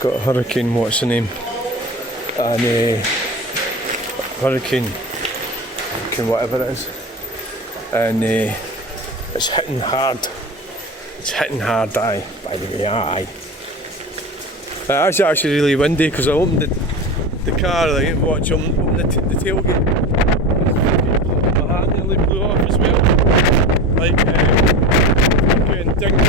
got a hurricane, what's the name? And hurricane whatever it is. And it's hitting hard. It's hitting hard, aye, by the way, aye. It's actually really windy because I opened the car, like, watch open the tailgate. My hat nearly blew off as well. Like, getting dinged